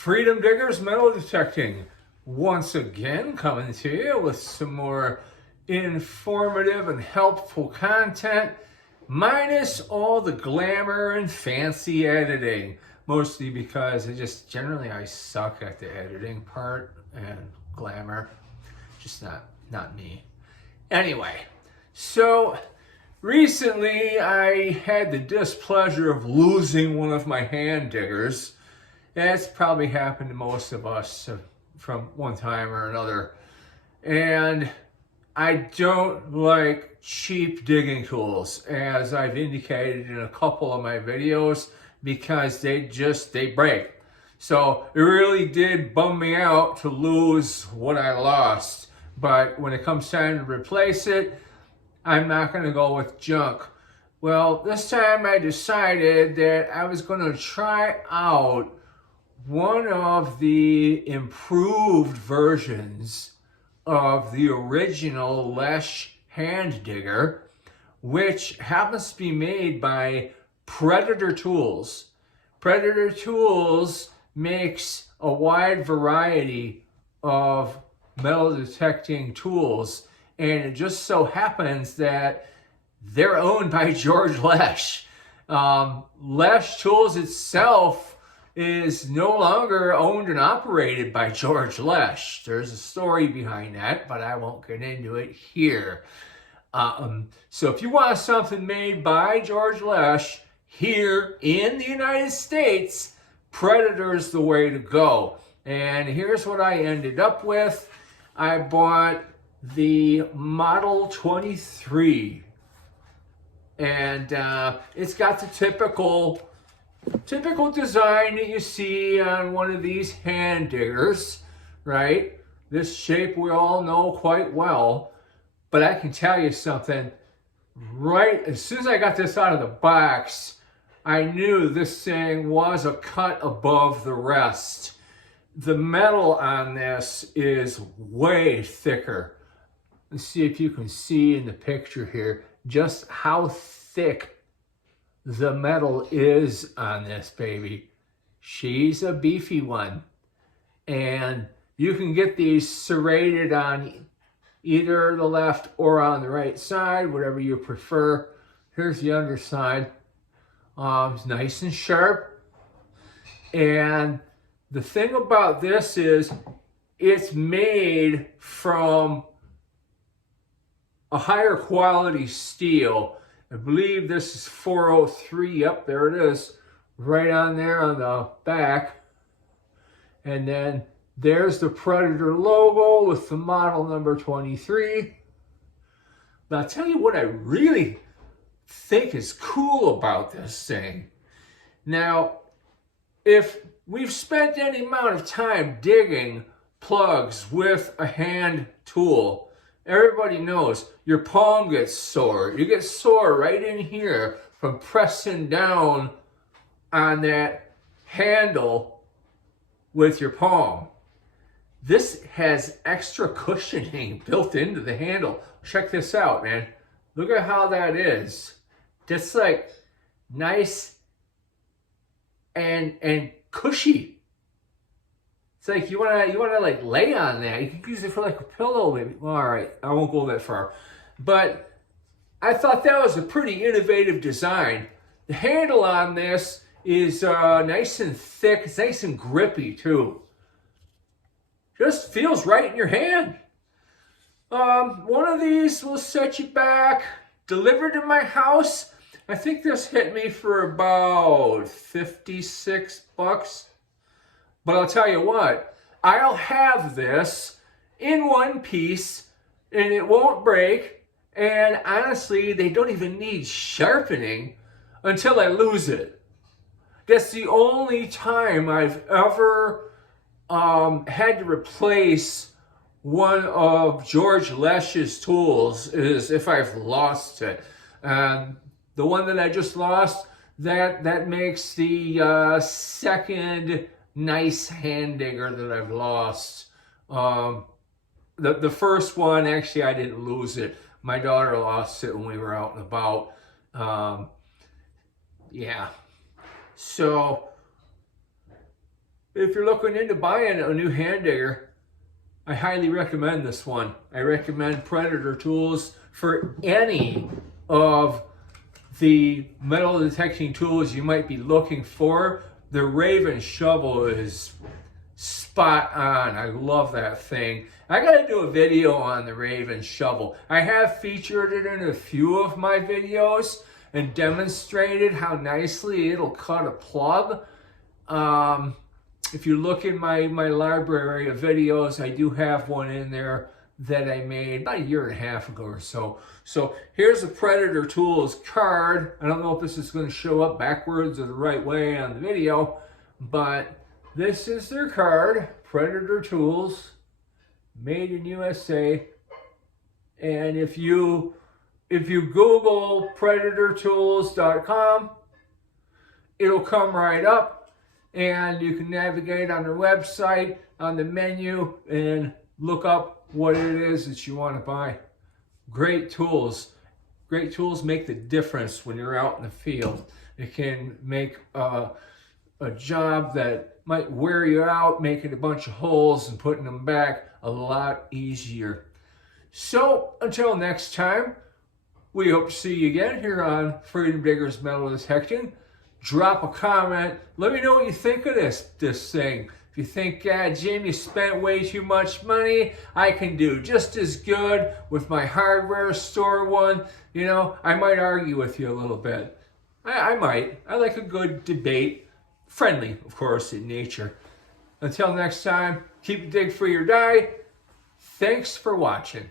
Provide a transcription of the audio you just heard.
Freedom Diggers Metal Detecting, once again coming to you with some more informative and helpful content, minus all the glamour and fancy editing. Mostly because I suck at the editing part, and glamour, just not me. Anyway, so recently I had the displeasure of losing one of my hand diggers. That's probably happened to most of us from one time or another. And I don't like cheap digging tools, as I've indicated in a couple of my videos, because they break. So it really did bum me out to lose what I lost. But when it comes time to replace it, I'm not going to go with junk. Well, this time I decided that I was going to try out one of the improved versions of the original Lesh hand digger, which happens to be made by Predator Tools. Predator Tools makes a wide variety of metal detecting tools, and it just so happens that they're owned by George Lesh. Lesh Tools itself is no longer owned and operated by George Lesh. There's a story behind that, but I won't get into it here. So if you want something made by George Lesh here in the United States, Predator's the way to go. And here's what I ended up with. I bought the Model 23. And it's got the typical design that you see on one of these hand diggers, right? This shape we all know quite well. But I can tell you something, right as soon as I got this out of the box, I knew this thing was a cut above the rest. The metal on this is way thicker. Let's see if you can see in the picture here just how thick the metal is on this baby. She's a beefy one. And you can get these serrated on either the left or on the right side, whatever you prefer. Here's the underside. It's nice and sharp. And the thing about this is it's made from a higher quality steel. I believe this is 403. Yep, there it is. Right on there on the back. And then there's the Predator logo with the model number 23. But I'll tell you what I really think is cool about this thing. Now, if we've spent any amount of time digging plugs with a hand tool, everybody knows your palm gets sore. You get sore right in here from pressing down on that handle with your palm. This has extra cushioning built into the handle. Check this out, man. Look at how that is. Just like nice and cushy. It's like you wanna like lay on that. You can use it for like a pillow, maybe. Well, all right, I won't go that far. But I thought that was a pretty innovative design. The handle on this is nice and thick. It's nice and grippy too. Just feels right in your hand. One of these will set you back. Delivered to my house. I think this hit me for about 56 bucks. But I'll tell you what, I'll have this in one piece and it won't break. And honestly, they don't even need sharpening until I lose it. That's the only time I've ever had to replace one of George Lesh's tools is if I've lost it. The one that I just lost, that makes the second nice hand digger that I've lost. The first one, actually, I didn't lose it. My daughter lost it when we were out and about. Yeah. So if you're looking into buying a new hand digger, I highly recommend this one. I recommend Predator Tools for any of the metal detecting tools you might be looking for. The Raven shovel is spot on. I love that thing. I gotta do a video on the Raven shovel. I have featured it in a few of my videos and demonstrated how nicely it'll cut a plug. If you look in my library of videos, I do have one in there that I made about 1.5 years ago or so. So here's a Predator Tools card. I don't know if this is going to show up backwards or the right way on the video, but this is their card, Predator Tools, made in USA. And if you Google predatortools.com, it'll come right up, and you can navigate on their website, on the menu, and look up what it is that you want to buy. Great tools. Great tools make the difference when you're out in the field. It can make a job that might wear you out, making a bunch of holes and putting them back, a lot easier. So until next time, we hope to see you again here on Freedom Diggers Metal Detecting. Drop a comment. Let me know what you think of this thing. If you think, Jim, you spent way too much money, I can do just as good with my hardware store one. You know, I might argue with you a little bit. I might. I like a good debate. Friendly, of course, in nature. Until next time, keep dig for your die. Thanks for watching.